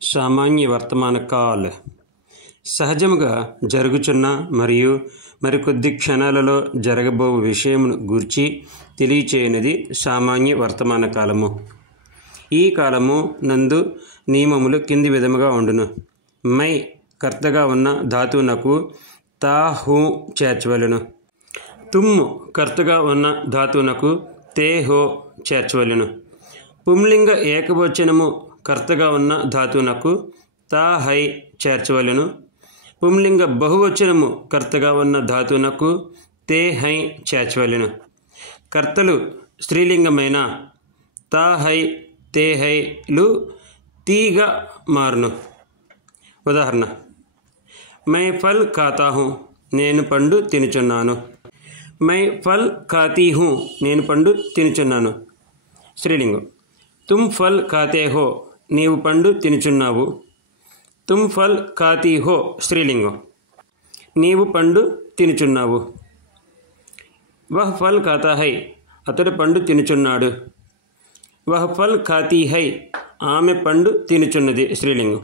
సామాన్య వర్తమాన కాల్ సహజముగా జరుగుచున్న మరియు మరికొద్ది క్షణాలలో జరగబో విషయమును గూర్చి తెలియచేయనిది సామాన్య వర్తమాన కాలము. ఈ కాలము నందు నియమములు కింది విధముగా ఉండును. మై కర్తగా ఉన్న ధాతువునకు తా హూ చేర్చవలెను. తుమ్ము కర్తగా ఉన్న ధాతువునకు తే హో చేర్చవలెను. పుంలింగ ఏకవచనము కర్తగా ఉన్న ధాతువునకు తా హై చేర్చవలెను. పుంలింగ బహువచనము కర్తగా ఉన్న ధాతువునకు తే హై చేర్చవలెను. కర్తలు స్త్రీలింగమైన తా హై తే హైలు తీగా మారును. ఉదాహరణ: మై ఫల్ ఖాతా హూ, నేను పండు తినుచున్నాను. మై ఫల్ ఖాతీ హూ, నేను పండు తినుచున్నాను. స్త్రీలింగం. తుమ్ ఫల్ ఖాతే హో, నీవు పండు తినుచున్నావు. తుమ్ ఫల్ ఖాతీ హో స్త్రీలింగం, నీవు పండు తినుచున్నావు. వహ్ ఫల్ ఖాతా హై, అతడు పండు తినుచున్నాడు. వహ్ ఫల్ ఖాతీ హై, ఆమె పండు తినుచున్నది. స్త్రీలింగం.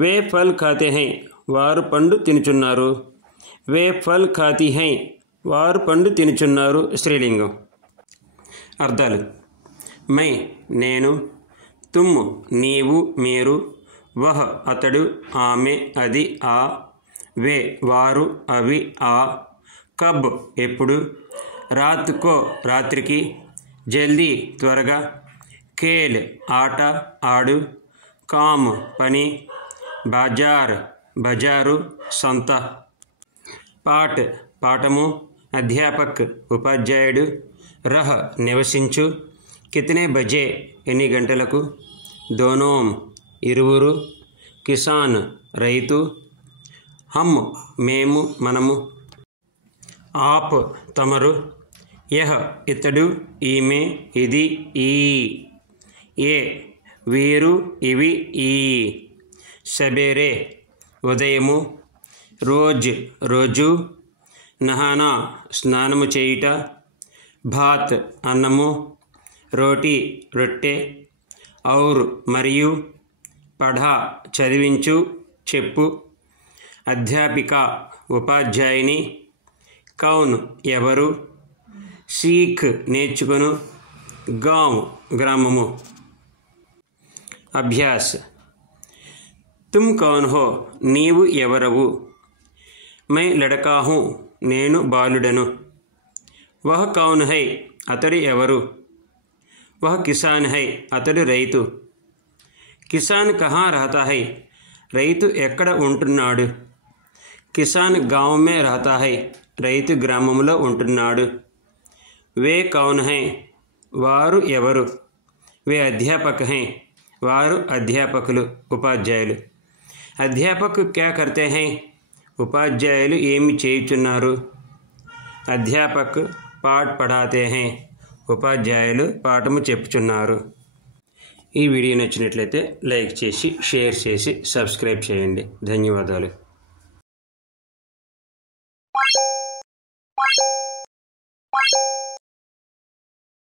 వే ఫల్ ఖాతే హై, వారు పండు తినుచున్నారు. వే ఫల్ ఖాతీ హై, వారు పండు తినుచున్నారు. స్త్రీలింగం. అర్థాలు: మై నేను, తుమ్ నీవు మీరు, వహ్ అతడు, ఆమె అది ఆ, వే వారు అవి ఆ, కబ్ ఎప్పుడు, రాత్ కో రాత్రికి, జల్దీ త్వరగా, ఖేల్ ఆట ఆడు, కామ్ పని, బాజార్ బజారు సంత, పాఠ్ పాఠము, అధ్యాపక్ ఉపాధ్యాయుడు, రహ్ నివసించు, కితనే బజే ఎన్ని గంటలకు, దోనోం ఇరువురు, కిసాన్ రైతు, హమ్ మేము మనము, ఆప్ తమరు, యహ్ ఇతడు ఈమె ఇది ఈ, ఏ వీరు ఇవి ఈ, సబేరే ఉదయము, రోజ్ రోజు, నహానా స్నానము చేయుట, భాత్ అన్నము, రోటీ రొట్టె, ఔర్ మరియు, పఢా చదివించు చెప్పు, అధ్యాపిక ఉపాధ్యాయుని, కౌన్ ఎవరు, సీఖ్ నేర్చుకొను, గాంవ్ గ్రామము. అభ్యాస్: తుమ్ కౌన్ హో, నీవు ఎవరవు. మై లడకా హూ, నేను బాలుడను. వహ్ కౌన్ హై, అతడు ఎవరు. వహ్ కిసాన్ హై, అతడు రైతు. కిసాన్ కహా రహతా హై, రైతు ఎక్కడ ఉంటున్నాడు. కిసాన్ గాంవ్ మే రహతా హై, రైతు గ్రామంలో ఉంటున్నాడు. వే కౌన్ హై, వారు ఎవరు. వే అధ్యాపక్ హై, వారు అధ్యాపకులు ఉపాధ్యాయులు. అధ్యాపక్ క్యా కర్తే హై, ఉపాధ్యాయులు ఏమి చేయుచున్నారు. అధ్యాపక్ పాఠ్ పఢాతే హై, ఉపాధ్యాయులు పాఠము చెప్పుచున్నారు. ఈ వీడియో నచ్చినట్లయితే లైక్ చేసి షేర్ చేసి సబ్స్క్రైబ్ చేయండి. ధన్యవాదాలు.